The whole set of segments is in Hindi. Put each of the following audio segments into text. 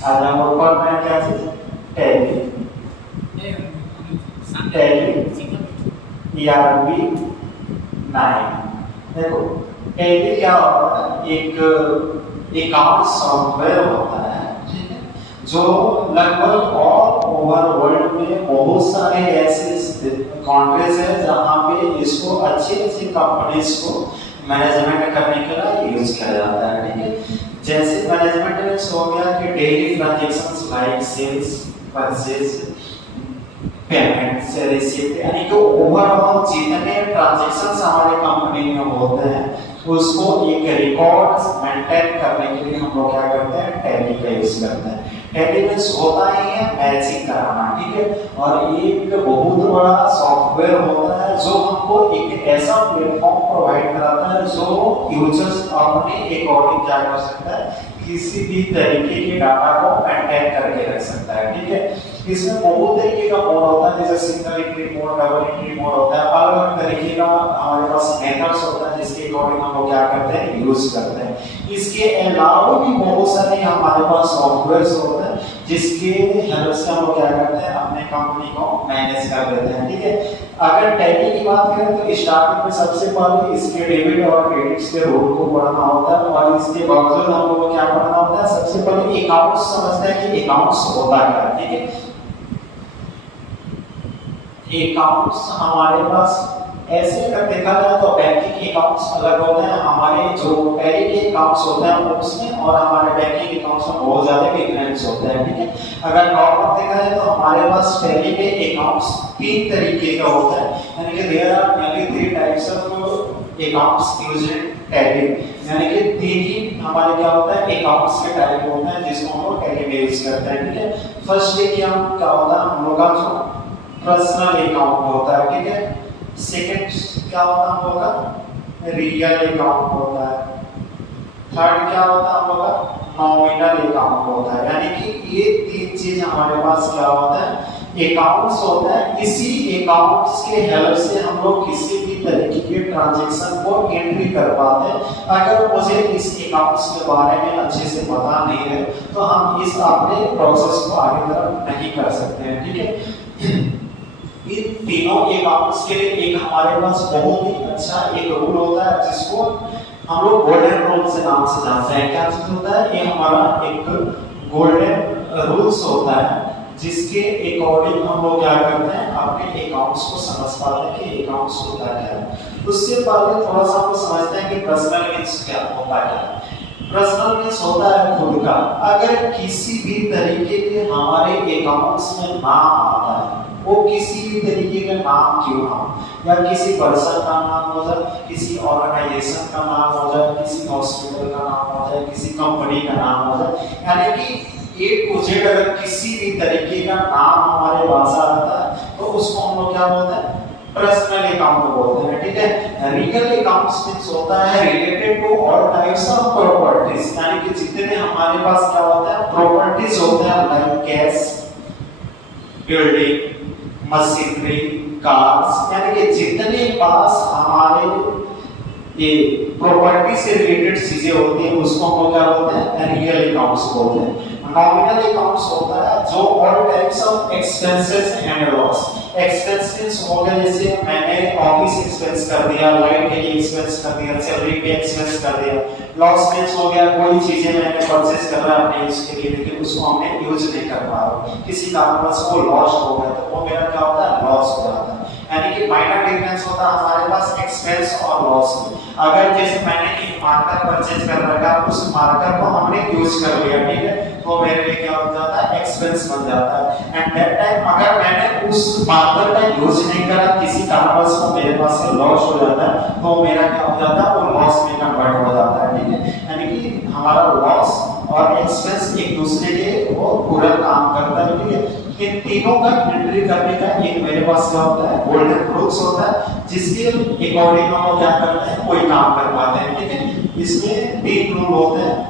आज हम लोग पढ़ रहे हैं क्या चीज? टैली। Tally ERP 9। देखो टैली क्या होता है? एक अकाउंट सॉफ्टवेयर होता है, ठीक है, जो लगभग ऑल ओवर वर्ल्ड में बहुत सारे ऐसे कंट्रीज है जहाँ पे इसको अच्छी अच्छी कंपनीज को मैनेजमेंट करने के लिए यूज किया जाता है, ठीक है। जैसे मैनेजमेंट में हो गया कि daily transactions like sales, purchase, payment से रिसीव, यानी कि ओवरऑल जितने ट्रांजैक्शंस हमारे कंपनी में होते हैं उसको एक रिकॉर्ड मेंटेन करने के लिए हम लोग क्या करते हैं? टैली का यूज करते हैं। टैली में होता ही है मैचिंग कराना, ठीक है, और एक बहुत बड़ा सॉफ्टवेयर होता है जो हमको एक ऐसा प्लेटफॉर्म प्रोवाइड कराता है जो यूजर्स अपने अकॉर्डिंग क्या कर सकता है, किसी भी तरीके के डाटा को मेंटेन करके रख सकता है, ठीक है। इसमें बहुत तरीके का मोड होता है, जैसे single entry mode, double entry mode होता है, अलग अलग तरीके का हमारे पास मेथड्स होता है जिसके अकॉर्डिंग हम लोग क्या करते हैं? यूज करते हैं। इसके अलावा भी बहुत सारे हमारे पास सॉफ्टवेयर्स होते हैं जिसके हेल्प से हम लोग क्या करते हैं? अपने कंपनी को मैनेज कर लेते हैं, ठीक है। अगर टैली की बात करें तो स्टार्टिंग में सबसे पहले इसके डेबिट और क्रेडिट्स के रूल को पढ़ना होता है, और इसके बावजूद हम लोग को क्या पढ़ना होता है? सबसे पहले अकाउंट्स समझते हैं कि अकाउंट्स होता क्या है, ठीक है। अकाउंट्स हमारे पास ऐसे अगर देखा जाए तो बैंकिंग अकाउंट्स अलग होते हैं, हमारे जो टैली के अकाउंट्स होते हैं उसमें और हमारे बैंकिंग अकाउंट्स में बहुत ज्यादा डिफरेंस होते हैं, ठीक है। अगर नॉर्मल देखा जाए तो हमारे पास टैली के अकाउंट्स तीन तरीके का होता है, यानी कि there are mainly 3 types of accounts used in Tally, यानी कि तीन ही हमारे क्या होता है? अकाउंट्स के टाइप होते हैं जिसको हम लोग टैली में यूज करते हैं, ठीक है। फर्स्ट क्या होता है? हम लोग का जो पर्सनल अकाउंट होता है, ठीक है। सेकंड क्या होता है? हम लोग का रियल अकाउंट होता है। थर्ड क्या होता है? हम लोग का नॉमिनल अकाउंट होता है, यानी कि ये तीन चीज हमारे पास क्या होता है? अकाउंट्स होता है। इसी अकाउंट्स के हेल्प से हम लोग किसी भी तरीके के ट्रांजैक्शन को एंट्री कर पाते हैं। अगर मुझे इस अकाउंट्स के बारे में अच्छे से पता नहीं है तो हम इस अपने प्रोसेस को आगे तरफ नहीं कर सकते हैं, ठीक है। इन तीनों अकाउंट्स के लिए एक हमारे पास बहुत ही अच्छा एक रूल होता है जिसको हम लोग गोल्डन रूल से नाम से जानते हैं। क्या चीज होता है? ये हमारा एक गोल्डन रूल्स होता है जिसके अकॉर्डिंग हम लोग क्या करते हैं? अपने अकाउंट्स को समझ पाते हैं कि अकाउंट्स होता क्या है। उससे पहले थोड़ा सा हम समझते हैं कि पर्सनल मींस क्या होता है। पर्सनल मींस होता है खुद का। अगर किसी भी तरीके के हमारे अकाउंट्स में नाम आता है, वो किसी भी तरीके का नाम क्यों ना हो, या किसी पर्सन का नाम हो जाए, किसी ऑर्गेनाइजेशन का नाम हो जाए, किसी हॉस्पिटल का नाम हो जाए, किसी कंपनी का नाम हो जाए, यानी कि ए टू जेड अगर किसी भी तरीके का नाम हमारे पास आता है तो उसको हम लोग क्या बोलते हैं? पर्सनल अकाउंट बोलते हैं, ठीक है। रियल अकाउंट्स मींस होता है related to all types of properties, यानी कि जितने हमारे पास क्या होता है? प्रॉपर्टीज होते हैं, like cash, building, machinery, cars, यानी कि जितने पास हमारे ये प्रॉपर्टी से रिलेटेड चीजें होती हैं उसको हम क्या बोलते हैं? रियल अकाउंट्स बोलते हैं। नॉमिनल अकाउंट्स होता है जो all types of expenses and loss. Expenses हो गए जैसे मैंने ऑफिस एक्सपेंस कर दिया, लाइट के लिए एक्सपेंस कर दिया, सैलरी पे एक्सपेंस कर दिया। लॉस मींस हो गया कोई चीजें मैंने परचेज कर रहा है अपने यूज के लिए लेकिन उसको हमने यूज नहीं कर पा रहे, किसी कारणवश वो लॉस हो गया तो वो मेरा क्या होता है? लॉस हो जाता है। यानी कि माइनर डिफरेंस होता है हमारे पास एक्सपेंस और लॉस में। अगर जैसे मैंने एक मार्कर परचेज कर रखा, उस मार्कर को हमने यूज कर लिया, ठीक है, तो मेरे लिए क्या हो जाता है? एक्सपेंस बन जाता है। एंड दैट टाइम अगर मैंने उस मार्कर का यूज नहीं करा, किसी कारणवश वो मेरे पास से लॉस हो जाता है, तो मेरा क्या हो जाता है? वो लॉस में कन्वर्ट हो जाता है, ठीक है। यानी कि हमारा लॉस और एक्सपेंस एक दूसरे के वो पूरा काम करता है, ठीक है। इन तीनों का एंट्री करने का एक मेरे पास क्या होता है? गोल्डन रूल्स होता है जिसके अकॉर्डिंग हम क्या करते हैं? कोई काम कर पाते हैं, ठीक है। इसमें 3 रूल होते हैं,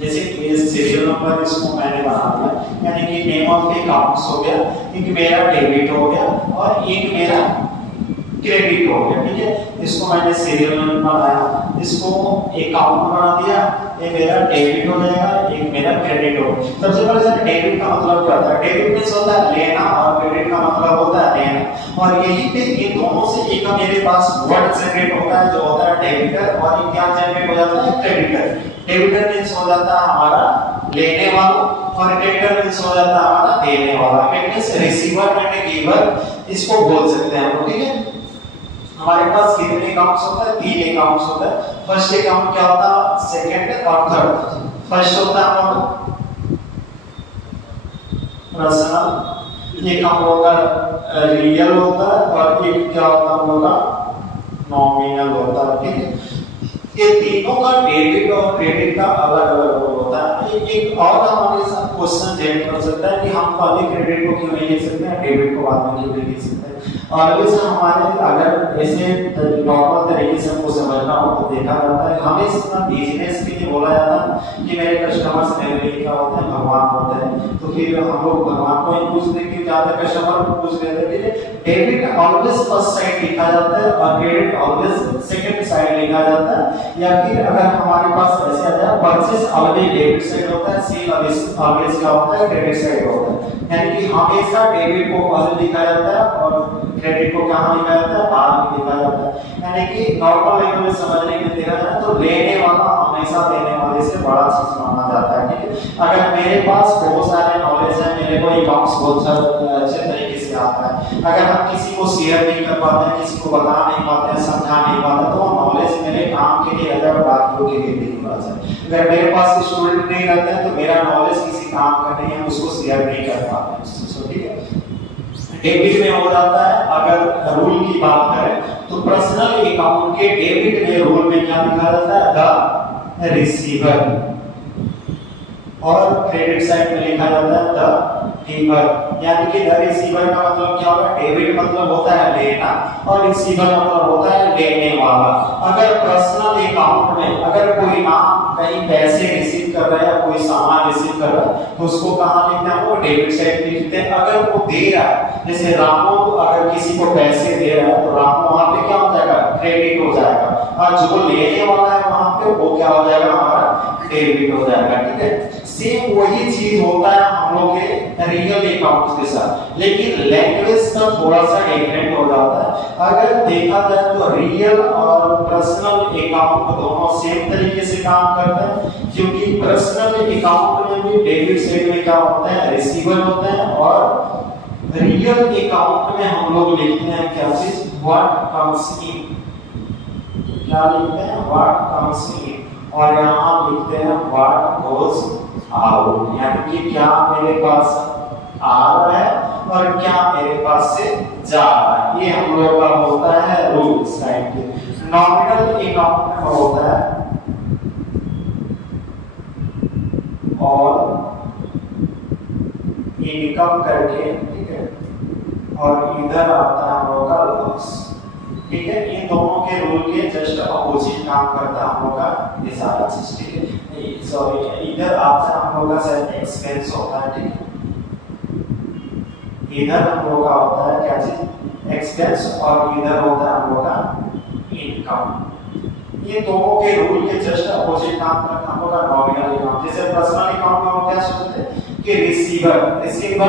जैसे सीरियल नंबर इसको मैंने बना दिया, यानी कि नेम ऑफ द अकाउंट्स हो गया, एक मेरा डेबिट हो गया और एक मेरा क्रेडिट हो गया, ठीक है। इसको मैंने सीरियल नंबर बनाया, इसको अकाउंट बना दिया, ये मेरा डेबिट हो जाएगा, एक मेरा क्रेडिट हो। सबसे पहले सर डेबिट का मतलब क्या होता है? डेबिट मींस होता है लेना और क्रेडिट का मतलब होता है देना। और यही पे इन दोनों से एक मेरे पास वर्ड जनरेट होता है जो होता है डेबिटर, और ये क्या जनरेट हो जाता है? क्रेडिटर। डेबिटर मींस हो जाता है हमारा लेने वाला और क्रेडिटर मींस हो जाता है हमारा देने वाला। It means receiver and giver इसको बोल सकते हैं हम, ठीक है। हमारे पास कितने अकाउंट्स होता है? 3 अकाउंट्स होता है। फर्स्ट अकाउंट क्या होता है? सेकंड और थर्ड। फर्स्ट होता है हमारा पर्सनल, एक हम लोग का रियल होता है और एक क्या होता है हम लोग का नॉमिनल होता है, ठीक है। ये तीनों का डेबिट और क्रेडिट का अलग अलग रोल होता है। एक और हमारे साथ क्वेश्चन जेनरेट कर सकता है कि हम पहले क्रेडिट को क्यों नहीं लिख सकते हैं, डेबिट को बाद में क्यों नहीं लिख सकते हैं। और वैसे हमारे अगर ऐसे नॉर्मल तरीके से हमको समझना हो तो देखा जाता है हमेशा बिजनेस के लिए बोला जाता है कि मेरे कस्टमर्स मेरे लिए क्या होते हैं? भगवान होते हैं। तो फिर हम लोग भगवान को ही पूछते कि ज्यादा कस्टमर को पूछ लेते हैं। डेबिट ऑलवेज फर्स्ट साइड लिखा जाता है और क्रेडिट ऑलवेज सेकंड साइड लिखा जाता है। या फिर अगर हमारे पास ऐसे आ जाए परचेस ऑलवेज डेबिट साइड होता है, सेल ऑलवेज क्या होता है? क्रेडिट साइड होता है। यानी कि हमेशा डेबिट को पहले लिखा जाता है और क्रेडिट को कहां लिखा जाता है? बाद में लिखा जाता है। यानी कि नॉर्मल लैंग्वेज में समझने के लिए देखा जाए तो लेने वाला हमेशा देने वाले से बड़ा चीज माना जाता है, ठीक है। अगर मेरे पास बहुत सारे नॉलेज है, मेरे को अकाउंट्स बहुत अच्छे तरीके से आता है, अगर हम किसी को शेयर नहीं कर पाते हैं, किसी को बता नहीं पाते हैं, समझा नहीं पाते, तो नॉलेज मेरे काम के लिए अगर बाकियों के लिए नहीं बात है। अगर मेरे पास स्टूडेंट नहीं रहते हैं तो मेरा नॉलेज किसी काम का नहीं है, उसको शेयर नहीं कर पाते हैं, ठीक है। डेबिट में हो जाता है, अगर रूल की बात करें तो पर्सनल अकाउंट के डेबिट में रूल में क्या लिखा जाता है? द रिसीवर, और क्रेडिट साइड में लिखा जाता है द गिवर। यानी कि द रिसीवर का मतलब क्या होगा? डेबिट मतलब होता है लेना और रिसीवर मतलब होता है लेने वाला। अगर पर्सनल अकाउंट में अगर कोई नाम कहीं पैसे रिसीव कर रहा है या कोई सामान रिसीव कर रहा है तो उसको कहां लिखना है? वो डेबिट साइड में लिखते हैं। अगर वो दे रहा है, जैसे रामू अगर किसी को पैसे दे रहा है तो रामू वहां पे क्या हो जाएगा? क्रेडिट हो जाएगा। और जो लेने वाला है वहां पे वो क्या हो जाएगा? हमारा डेबिट हो जाएगा, ठीक है। सेम वही चीज होता है हम लोग के रियल अकाउंट्स के साथ, लेकिन लैंग्वेज का थोड़ा सा डिफरेंट हो जाता है। अगर देखा जाए तो रियल और पर्सनल अकाउंट दोनों सेम तरीके से काम करते हैं, क्योंकि पर्सनल अकाउंट में भी डेबिट साइड में क्या होता है? रिसीवर होता है, और रियल अकाउंट में हम लोग लिखते हैं क्या चीज? What comes in. क्या लिखते हैं? What comes in. और यहाँ लिखते हैं व्हाट गोज आउट। यानी कि क्या मेरे पास आ रहा है और क्या मेरे पास से जा रहा है। ये हम लोग का होता है रूल साइड के। नॉमिनल अकाउंट में होता है और इनकम करके, ठीक है, और इधर आता है हम लोग का लॉस, ठीक है। इन दोनों के रूल के जस्ट अपोजिट काम करता है हम लोग का ये सारा चीज, ठीक है। सॉरी, इधर आता है हम लोग का शायद एक्सपेंस होता है, ठीक है। इधर हम लोग का होता है क्या चीज? एक्सपेंस, और इधर होता है हम लोग का इनकम। ये दोनों के रूल के जस्ट अपोजिट काम करता है हम लोग का नॉमिनल अकाउंट। जैसे पर्सनल अकाउंट में हम क्या सोचते हैं कि रिसीवर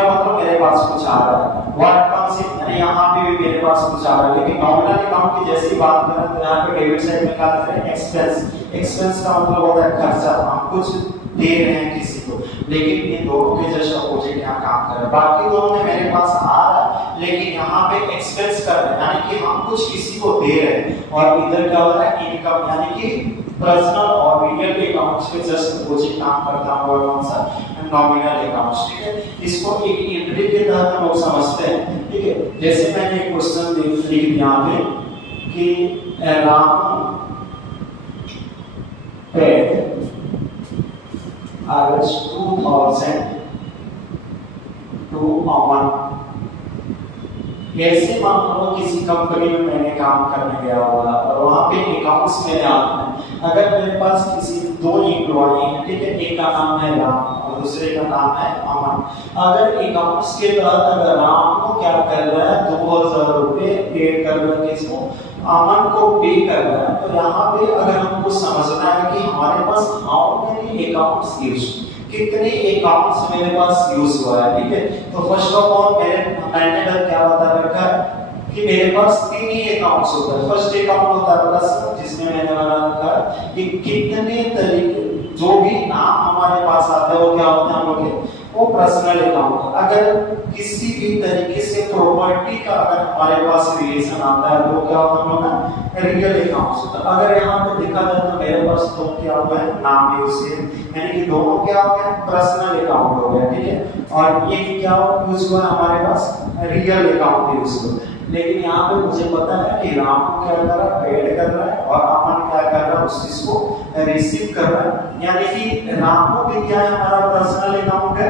मतलब मेरे पास कुछ आ रहा है, व्हाट कम्स इन यानी यहाँ पे भी मेरे पास कुछ आ रहा है। लेकिन नॉमिनल अकाउंट की जैसी बात करें तो यहाँ पे डेबिट साइड में क्या करते हैं? एक्सपेंस। एक्सपेंस का मतलब होता है खर्चा, हम कुछ दे रहे हैं किसी को। लेकिन ये दोनों के जस्ट अपोजिट यहाँ काम कर रहे हैं। बाकी दोनों में मेरे पास आ रहा है लेकिन यहाँ पे एक्सपेंस कर रहे हैं, यानी कि हम कुछ किसी को दे रहे हैं। और इधर क्या हो रहा है? इनकम, यानी कि पर्सनल और रियल अकाउंट्स के जस्ट अपोजिट काम करता है कौन सा? नॉमिनल अकाउंट्स, ठीक है। इसको एक एंट्री के तहत हम लोग समझते हैं, ठीक है। जैसे मैंने एक क्वेश्चन लिख दिया यहाँ पे कि Ram paid Rs 2000 to Aman। ऐसे मान लो किसी कंपनी में मैंने काम करने गया होगा और वहां पे अकाउंट्स में आते हैं। अगर मेरे पास किसी 2 एम्प्लॉई हैं, ठीक है, एक का नाम है राम और दूसरे का नाम है अमन। अगर अकाउंट्स के तहत अगर राम को क्या कर रहा है? 2000 रुपए पेड कर रहा है किसको? अमन को पे करना है, तो यहाँ पे अगर हमको समझना है कि हमारे पास हाउ मेनी अकाउंट्स यूज, कितने अकाउंट्स मेरे पास यूज हुआ है, ठीक है। तो फर्स्ट ऑफ ऑल मैंने क्या बता रखा है कि मेरे पास 3 ही अकाउंट्स होता है। फर्स्ट अकाउंट होता है पर्सनल, जिसमें मैंने बना रखा है कि कितने तरीके जो भी नाम हमारे पास आते हैं वो क्या होता है हम लोग के, वो पर्सनल अकाउंट। अगर किसी भी तरीके से प्रॉपर्टी का अगर हमारे पास रिलेशन आता है तो क्या होता है हम लोग का रियल अकाउंट्स होता है। अगर यहाँ पे देखा जाए तो मेरे पास तो क्या हुआ है, नाम यूज है, यानी कि दोनों क्या हो गया, पर्सनल अकाउंट हो गया, ठीक है। और ये क्या यूज हुआ हमारे पास, रियल अकाउंट यूज हुआ। लेकिन यहाँ पे मुझे पता है कि राम क्या कर रहा है, पेड कर रहा है, और अमन क्या कर रहा है, उस चीज को रिसीव कर रहा है। यानी कि राम भी क्या है, हमारा पर्सनल अकाउंट है,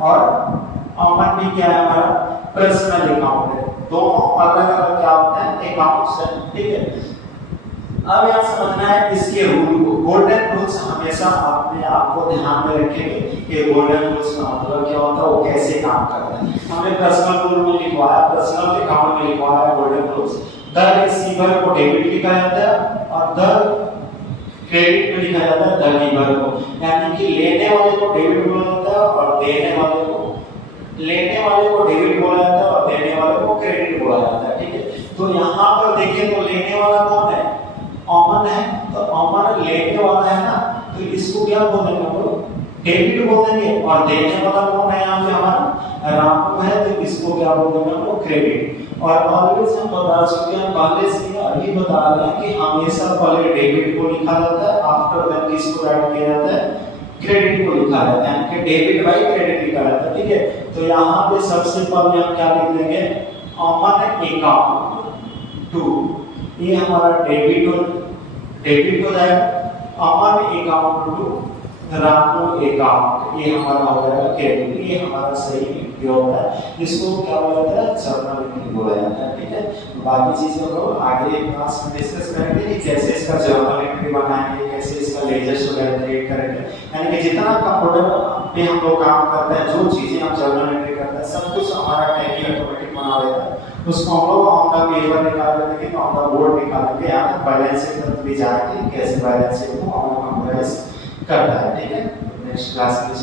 और अमन भी क्या है, हमारा पर्सनल अकाउंट है। दोनों अलग अलग क्या होते हैं, अकाउंट्स है, ठीक है। अब यहाँ समझना है इसके रूल को। गोल्डन रूल्स हमेशा अपने आप को ध्यान में रखेंगे कि गोल्डन रूल्स का मतलब क्या होता है, वो कैसे काम करता है। हमने पर्सनल रूल में लिखवाया, पर्सनल अकाउंट में लिखवाया गोल्डन रूल्स। द रिसीवर को डेबिट लिखा जाता है और द क्रेडिट में लिखा जाता है द गिवर को, यानी कि लेने वाले को डेबिट बोला जाता है और देने वाले को डेबिट बोला जाता है और देने वाले को क्रेडिट बोला जाता है, ठीक है। तो यहाँ पर देखिए तो लेने वाला कौन है, अमन है, तो अमन लेने वाला है ना, तो इसको क्या बोल देंगे हम लोग, डेबिट बोल देंगे। और देने वाला कौन है, यहाँ पे हमारा राम है, तो इसको क्या बोल देंगे हम लोग, क्रेडिट। और ऑलवेज हम बता चुके हैं, पहले से अभी बता रहे हैं कि हमेशा पहले डेबिट को लिखा जाता है, आफ्टर दैट किसको ऐड किया जाता है, क्रेडिट को लिखा जाता है, कि डेबिट बाय क्रेडिट लिखा जाता है, ठीक है। तो यहाँ पे सबसे पहले हम क्या लिख देंगे, अमन अकाउंट टू, ये हमारा डेबिट हो जाएगा, अमन अकाउंट टू रामू अकाउंट, ये हमारा हो जाएगा क्रेडिट। ये हमारा सही जो होता है, इसको क्या बोला जाता है, जर्नल एंट्री बोला जाता है, ठीक है। बाकी चीजों को आगे क्लास में डिस्कस करेंगे कि कैसे इसका जर्नल एंट्री बनाएंगे, कैसे इसका लेजर्स वगैरह क्रिएट करेंगे। यानी कि जितना कंप्यूटर पे हम लोग काम करते हैं, जो चीजें हम जर्नल एंट्री करते हैं, सब कुछ हमारा टैली ऑटोमेटिक बना देता है। उसको हम लोग ऑन द पेपर निकाल लेंगे, ऑन द बोर्ड निकालेंगे, यहाँ तक बैलेंस शीट तक भी जाएंगे, कैसे बैलेंस शीट को हम लोग कंप्यूटराइज करता है, ठीक है। नेक्स्ट क्लास में